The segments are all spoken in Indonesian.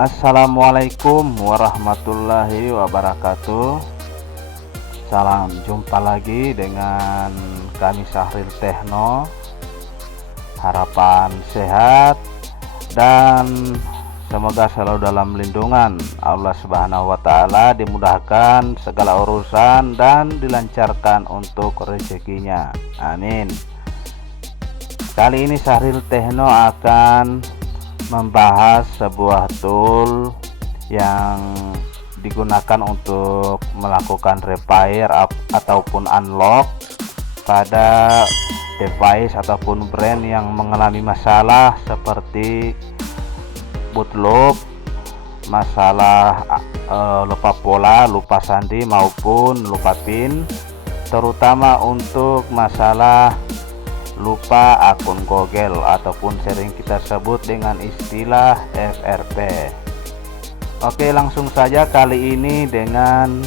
Assalamualaikum warahmatullahi wabarakatuh. Salam jumpa lagi dengan kami Syahril Techno. Harapan sehat dan semoga selalu dalam lindungan Allah Subhanahu wa Ta'ala, dimudahkan segala urusan dan dilancarkan untuk rezekinya. Amin. Kali ini Syahril Techno akan membahas sebuah tool yang digunakan untuk melakukan repair ataupun unlock pada device ataupun brand yang mengalami masalah seperti bootloop, masalah lupa pola, lupa sandi maupun lupa pin, terutama untuk masalah lupa akun Google ataupun sering kita sebut dengan istilah FRP. Oke, langsung saja kali ini dengan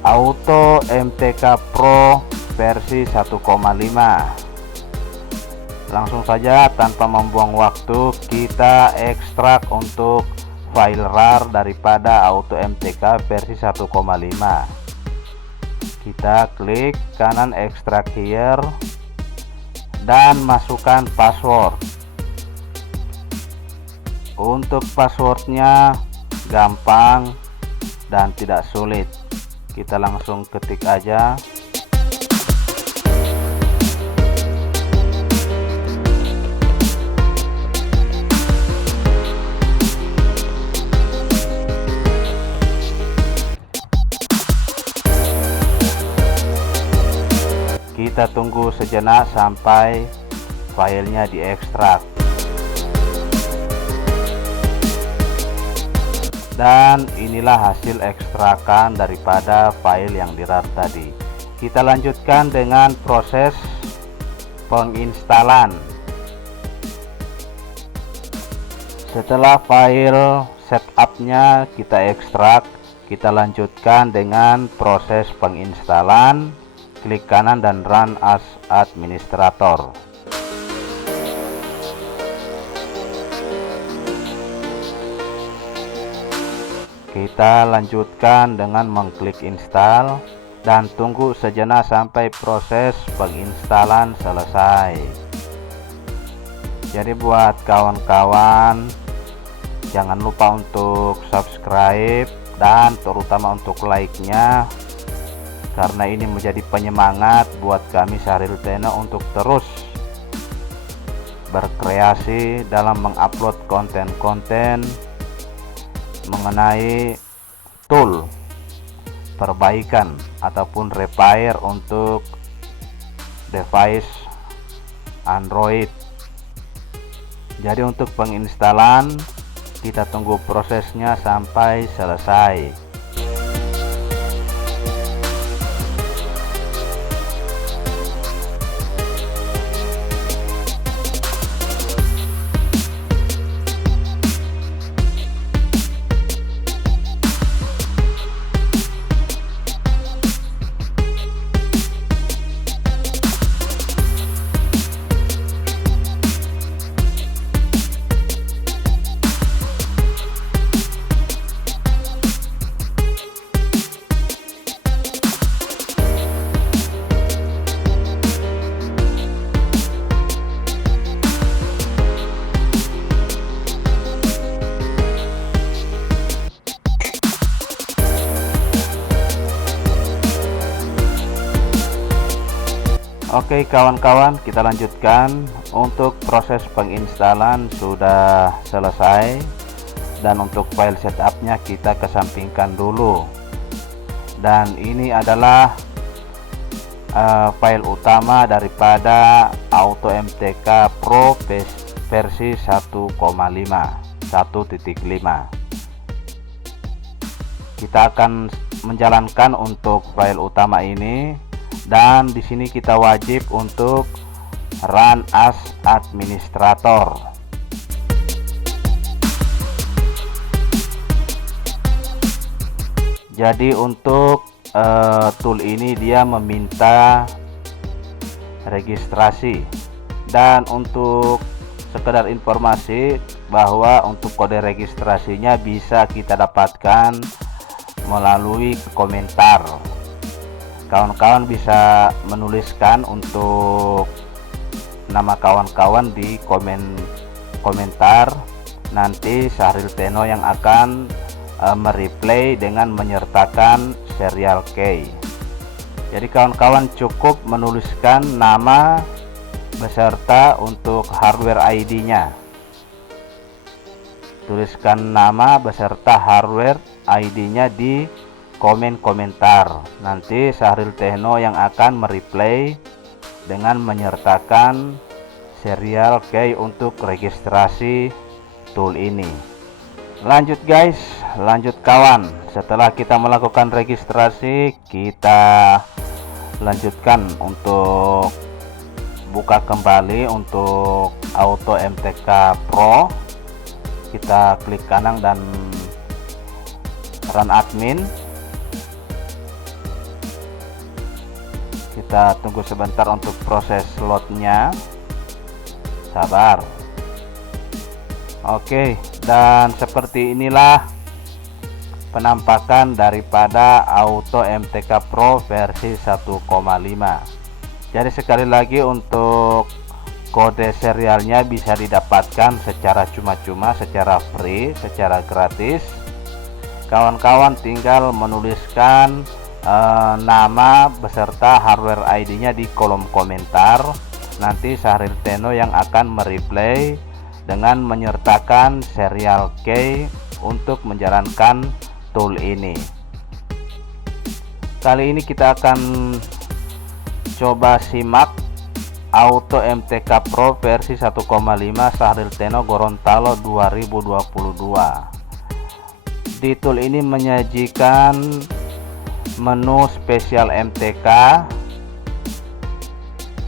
Auto MTK Pro versi 1,5. Langsung saja tanpa membuang waktu kita ekstrak untuk file RAR daripada Auto MTK versi 1,5. Kita klik kanan extract here dan masukkan password. Untuk passwordnya gampang dan tidak sulit, kita langsung ketik aja. Kita tunggu sejenak sampai filenya diekstrak. Dan inilah hasil ekstrakan daripada file yang di RAR tadi. Kita lanjutkan dengan proses penginstalan. Setelah file setupnya kita ekstrak, kita lanjutkan dengan proses penginstalan. Klik kanan dan run as administrator. Kita lanjutkan dengan mengklik install dan tunggu sejenak sampai proses penginstalan selesai. Jadi buat kawan-kawan, jangan lupa untuk subscribe dan terutama untuk like-nya, karena ini menjadi penyemangat buat kami Syahril Techno untuk terus berkreasi dalam mengupload konten-konten mengenai tool perbaikan ataupun repair untuk device Android. Jadi untuk penginstalan kita tunggu prosesnya sampai selesai. Oke kawan-kawan, kita lanjutkan. Untuk proses penginstalan sudah selesai, dan untuk file setupnya kita kesampingkan dulu. Dan ini adalah file utama daripada Auto MTK Pro versi 1,5. Kita akan menjalankan untuk file utama ini. Dan di sini kita wajib untuk run as administrator. Jadi untuk tool ini dia meminta registrasi, dan untuk sekedar informasi bahwa untuk kode registrasinya bisa kita dapatkan melalui komentar. Kawan-kawan bisa menuliskan untuk nama kawan-kawan di komentar. Nanti Syahril Teno yang akan mereply dengan menyertakan serial key. Jadi kawan-kawan cukup menuliskan nama beserta untuk hardware ID-nya. Tuliskan nama beserta hardware ID-nya di komen komentar. Nanti Syahril Teno yang akan mereply dengan menyertakan serial key untuk registrasi tool ini. Lanjut guys, lanjut kawan. Setelah kita melakukan registrasi, kita lanjutkan untuk buka kembali untuk Auto MTK Pro. Kita klik kanan dan run admin. Kita tunggu sebentar untuk proses loadnya. Sabar. Oke, dan seperti inilah penampakan daripada Auto MTK Pro versi 1,5. Jadi sekali lagi untuk kode serialnya bisa didapatkan secara cuma-cuma, secara free, secara gratis. Kawan-kawan tinggal menuliskan nama beserta hardware ID-nya di kolom komentar. Nanti Syahril Teno yang akan mereply dengan menyertakan serial key untuk menjalankan tool ini. Kali ini kita akan coba simak Auto MTK Pro versi 1,5 Syahril Teno Gorontalo 2022. Di tool ini menyajikan menu spesial MTK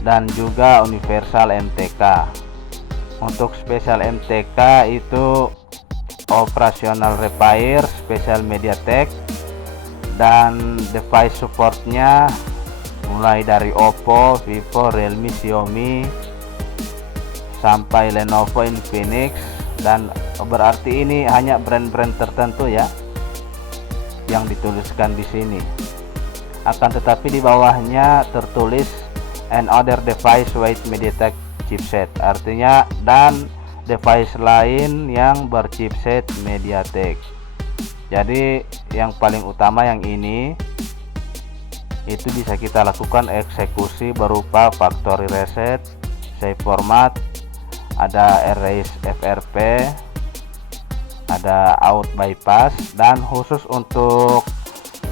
dan juga universal MTK. Untuk spesial MTK itu operasional repair, spesial MediaTek, dan device supportnya mulai dari Oppo, Vivo, Realme, Xiaomi sampai Lenovo, Infinix, dan berarti ini hanya brand-brand tertentu ya yang dituliskan di sini. Akan tetapi di bawahnya tertulis and other device with MediaTek chipset, artinya dan device lain yang berchipset MediaTek. Jadi yang paling utama yang ini itu bisa kita lakukan eksekusi berupa factory reset, save format, ada erase FRP, ada out bypass, dan khusus untuk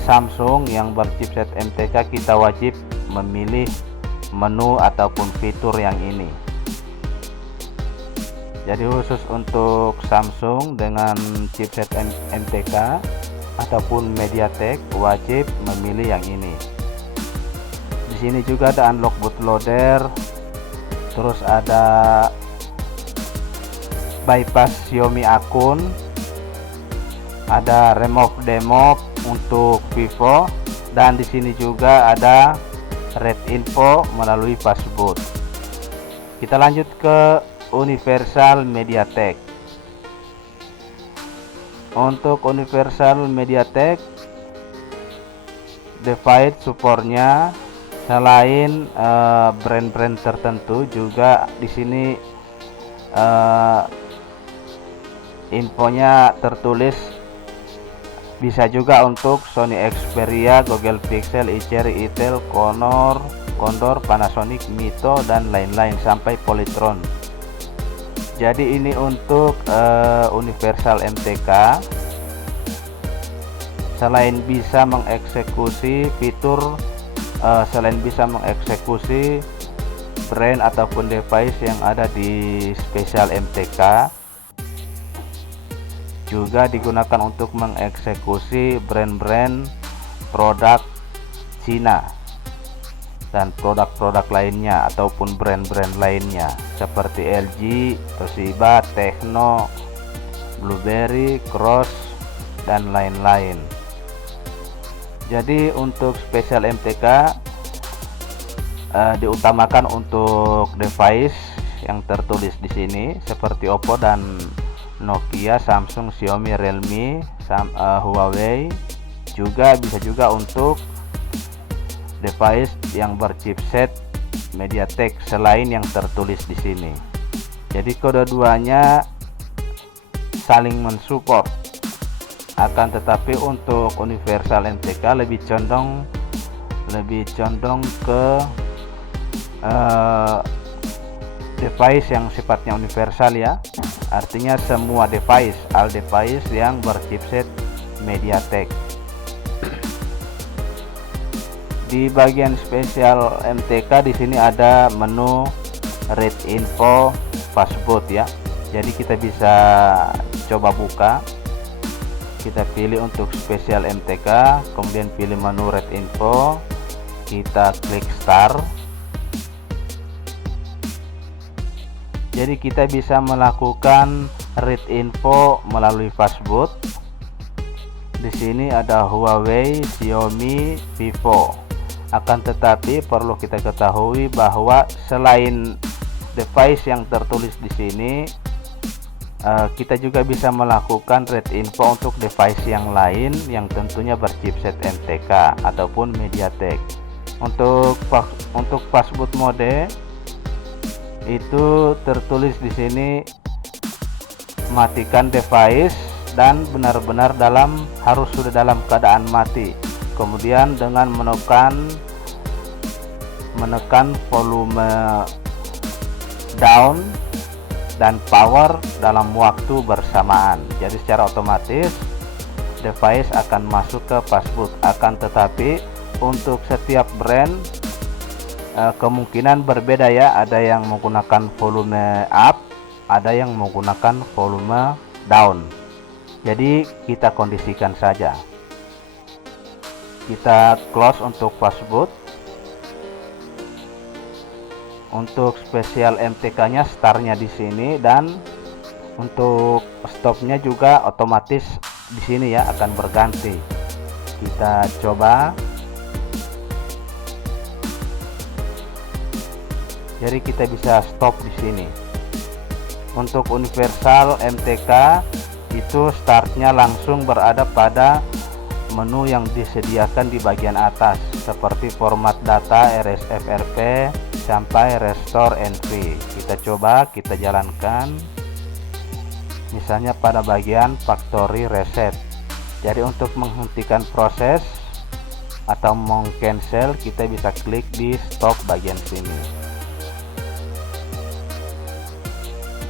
Samsung yang berchipset MTK kita wajib memilih menu ataupun fitur yang ini. Jadi khusus untuk Samsung dengan chipset MTK ataupun MediaTek wajib memilih yang ini. Di sini juga ada unlock bootloader, terus ada bypass Xiaomi akun, ada remove demo untuk Vivo, dan di sini juga ada red info melalui passboot. Kita lanjut ke universal MediaTek. Untuk universal MediaTek device supportnya selain brand-brand tertentu juga di sini infonya tertulis bisa juga untuk Sony Xperia, Google Pixel, iCherry, Itel, Condor, Panasonic, Mito, dan lain-lain sampai Polytron. Jadi ini untuk universal MTK, selain bisa mengeksekusi fitur, selain bisa mengeksekusi brand ataupun device yang ada di spesial MTK, juga digunakan untuk mengeksekusi brand-brand produk Cina dan produk-produk lainnya ataupun brand-brand lainnya seperti LG, Toshiba, Tecno, Blueberry, Cross, dan lain-lain. Jadi untuk spesial MTK diutamakan untuk device yang tertulis di sini seperti Oppo dan Nokia, Samsung, Xiaomi, Realme, Huawei. Bisa juga untuk device yang berchipset MediaTek selain yang tertulis di sini. Jadi kedua-duanya saling mensupport. Akan tetapi untuk universal MTK lebih condong ke device yang sifatnya universal ya. Artinya semua device, all device yang berchipset MediaTek. Di bagian spesial MTK di sini ada menu Read Info Fastboot ya. Jadi kita bisa coba buka. Kita pilih untuk spesial MTK, kemudian pilih menu Read Info. Kita klik Start. Jadi kita bisa melakukan read info melalui Fastboot. Di sini ada Huawei, Xiaomi, Vivo. Akan tetapi perlu kita ketahui bahwa selain device yang tertulis di sini, kita juga bisa melakukan read info untuk device yang lain yang tentunya berchipset MTK ataupun MediaTek. Untuk Fastboot mode itu tertulis di sini matikan device dan benar-benar harus sudah dalam keadaan mati. Kemudian dengan menekan volume down dan power dalam waktu bersamaan. Jadi secara otomatis device akan masuk ke Fastboot. Akan tetapi untuk setiap brand kemungkinan berbeda ya. Ada yang menggunakan volume up, ada yang menggunakan volume down. Jadi kita kondisikan saja. Kita close untuk Fastboot. Untuk spesial MTK-nya startnya di sini, dan untuk stopnya juga otomatis di sini ya, akan berganti. Kita coba. Jadi kita bisa stop di sini. Untuk universal MTK itu startnya langsung berada pada menu yang disediakan di bagian atas seperti format data, RSFRP sampai restore NV. Kita coba, kita jalankan. Misalnya pada bagian factory reset. Jadi untuk menghentikan proses atau meng-cancel, kita bisa klik di stop bagian sini.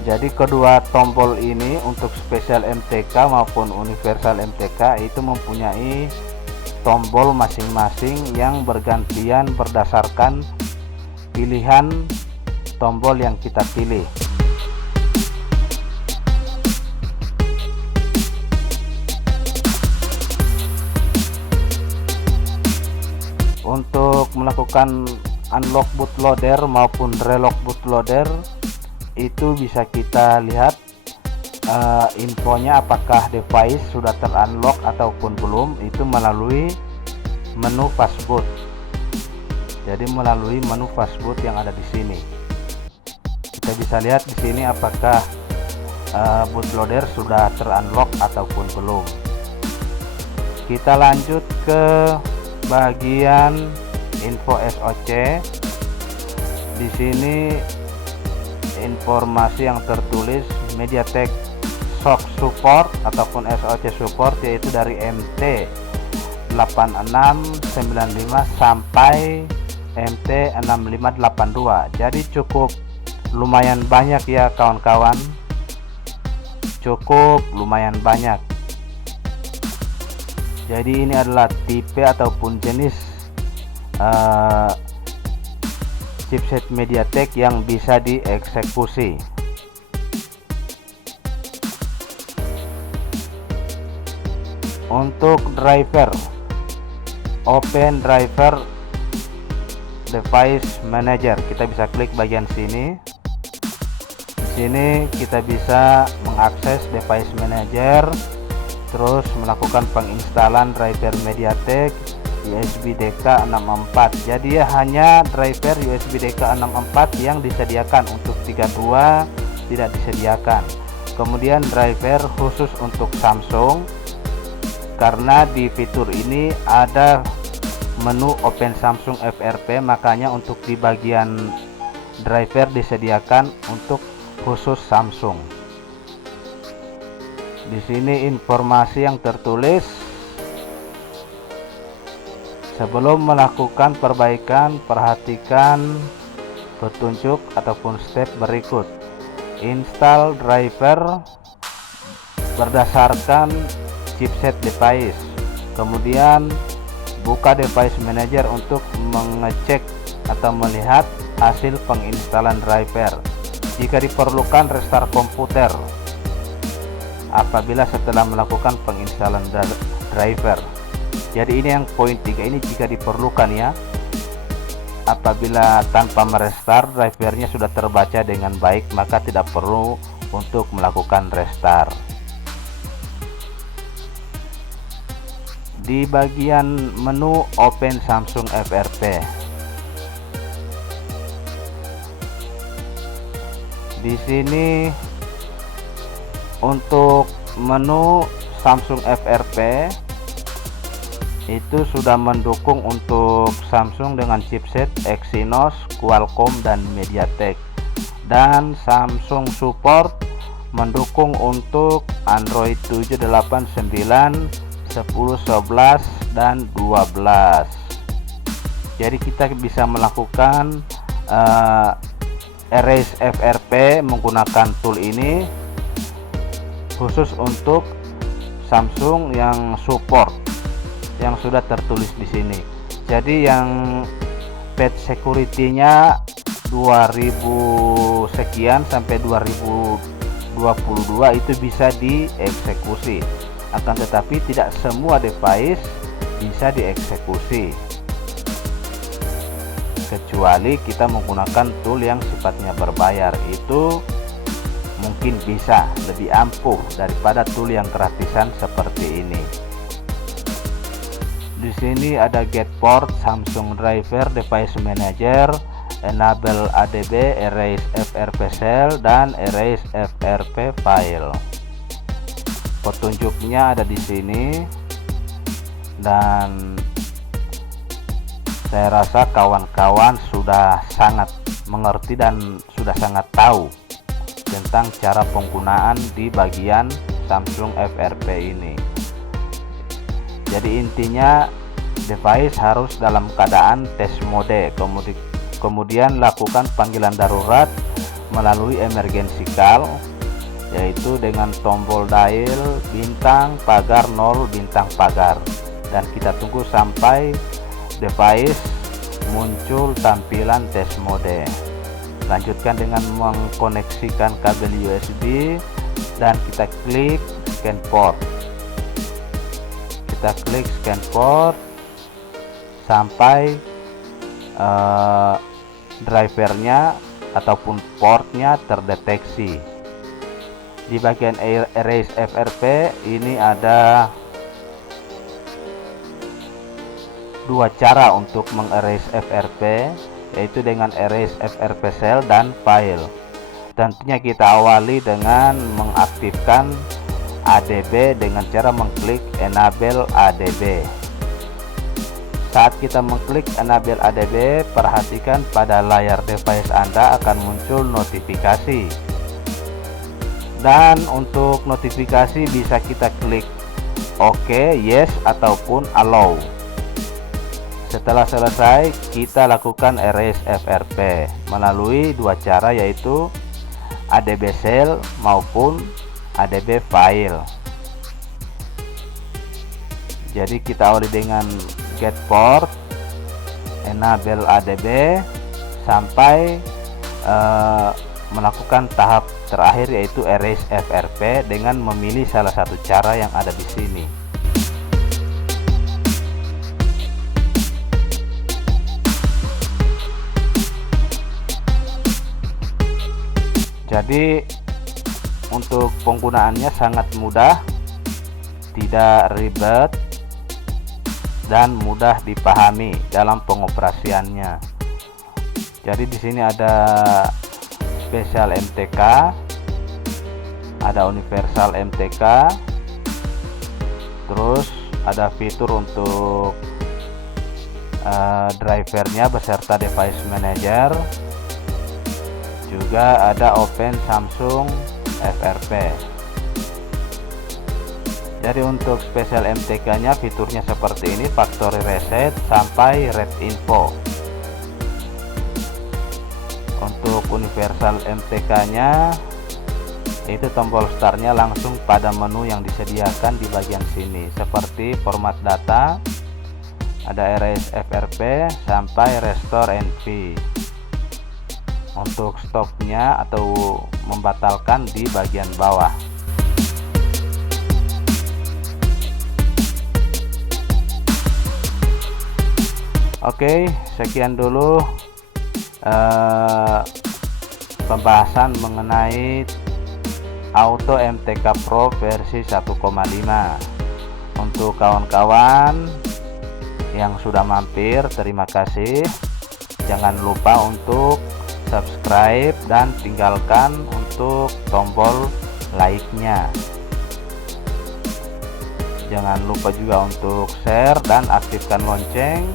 Jadi kedua tombol ini untuk spesial MTK maupun universal MTK itu mempunyai tombol masing-masing yang bergantian berdasarkan pilihan tombol yang kita pilih. Untuk melakukan unlock bootloader maupun relock bootloader itu bisa kita lihat infonya apakah device sudah terunlock ataupun belum, itu melalui menu Fastboot. Jadi melalui menu Fastboot yang ada di sini. Kita bisa lihat di sini apakah bootloader sudah terunlock ataupun belum. Kita lanjut ke bagian info SoC. Di sini informasi yang tertulis MediaTek SoC support ataupun SoC support, yaitu dari MT8695 sampai MT6582. Jadi cukup lumayan banyak ya kawan-kawan, cukup lumayan banyak. Jadi ini adalah tipe ataupun jenis chipset MediaTek yang bisa dieksekusi. Untuk driver, open driver device manager, kita bisa klik bagian sini. Di sini kita bisa mengakses device manager, terus melakukan penginstalan driver MediaTek USB DK64. Jadi hanya driver USB DK64 yang disediakan, untuk 32 tidak disediakan. kemudian driver khusus untuk Samsung. Karena di fitur ini ada menu Open Samsung FRP, makanya untuk di bagian driver disediakan untuk khusus Samsung. Di sini informasi yang tertulis: sebelum melakukan perbaikan, perhatikan petunjuk ataupun step berikut. Install driver berdasarkan chipset device. Kemudian buka device manager untuk mengecek atau melihat hasil penginstalan driver. Jika diperlukan, restart komputer apabila setelah melakukan penginstalan driver. Jadi ini yang poin 3 ini jika diperlukan ya. Apabila tanpa merestart drivernya sudah terbaca dengan baik, maka tidak perlu untuk melakukan restart. Di bagian menu Open Samsung FRP, di sini untuk menu Samsung FRP itu sudah mendukung untuk Samsung dengan chipset Exynos, Qualcomm, dan MediaTek. Dan Samsung support mendukung untuk Android 7, 8, 9, 10, 11, dan 12. Jadi kita bisa melakukan erase FRP menggunakan tool ini khusus untuk Samsung yang support, yang sudah tertulis di sini. Jadi yang patch security-nya 2000 sekian sampai 2022 itu bisa dieksekusi. Akan tetapi tidak semua device bisa dieksekusi, kecuali kita menggunakan tool yang sifatnya berbayar. Itu mungkin bisa lebih ampuh daripada tool yang gratisan seperti ini. Di sini ada get port, Samsung driver, device manager, enable ADB, erase FRP cell, dan erase FRP file. Petunjuknya ada di sini, dan saya rasa kawan-kawan sudah sangat mengerti dan sudah sangat tahu tentang cara penggunaan di bagian Samsung FRP ini. Jadi intinya device harus dalam keadaan test mode, kemudian lakukan panggilan darurat melalui emergency call, yaitu dengan tombol dial bintang pagar 0 bintang pagar, dan kita tunggu sampai device muncul tampilan test mode. Lanjutkan dengan mengkoneksikan kabel USB dan kita klik scan port. Kita klik scan port sampai drivernya ataupun portnya terdeteksi. Di bagian erase FRP ini ada dua cara untuk mengerase FRP, yaitu dengan erase FRP cell dan file. Tentunya kita awali dengan mengaktifkan ADB dengan cara mengklik enable ADB. Saat kita mengklik enable ADB, perhatikan pada layar device Anda akan muncul notifikasi. Dan untuk notifikasi bisa kita klik OK, yes, ataupun allow. Setelah selesai, kita lakukan erase FRP melalui dua cara, yaitu ADB cell maupun ADB file. Jadi kita awali dengan get port, enable ADB sampai melakukan tahap terakhir, yaitu erase FRP dengan memilih salah satu cara yang ada di sini. Jadi untuk penggunaannya sangat mudah, tidak ribet, dan mudah dipahami dalam pengoperasiannya. Jadi di sini ada spesial MTK, ada universal MTK, terus ada fitur untuk drivernya beserta device manager, juga ada open Samsung FRP. Jadi untuk spesial MTK nya fiturnya seperti ini, factory reset sampai red info. Untuk universal MTK nya itu tombol startnya langsung pada menu yang disediakan di bagian sini, seperti format data, ada erase FRP sampai restore NV. Untuk stopnya atau membatalkan di bagian bawah. Oke, sekian dulu pembahasan mengenai Auto MTK Pro versi 1,5. Untuk kawan-kawan yang sudah mampir, terima kasih. Jangan lupa untuk subscribe dan tinggalkan untuk tombol like-nya. Jangan lupa juga untuk share dan aktifkan lonceng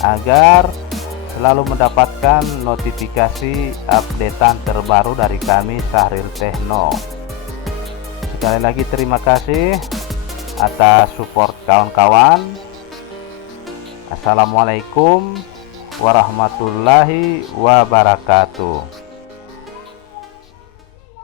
agar selalu mendapatkan notifikasi updatean terbaru dari kami Syahril Techno. Sekali lagi terima kasih atas support kawan-kawan. Assalamualaikum warahmatullahi wabarakatuh.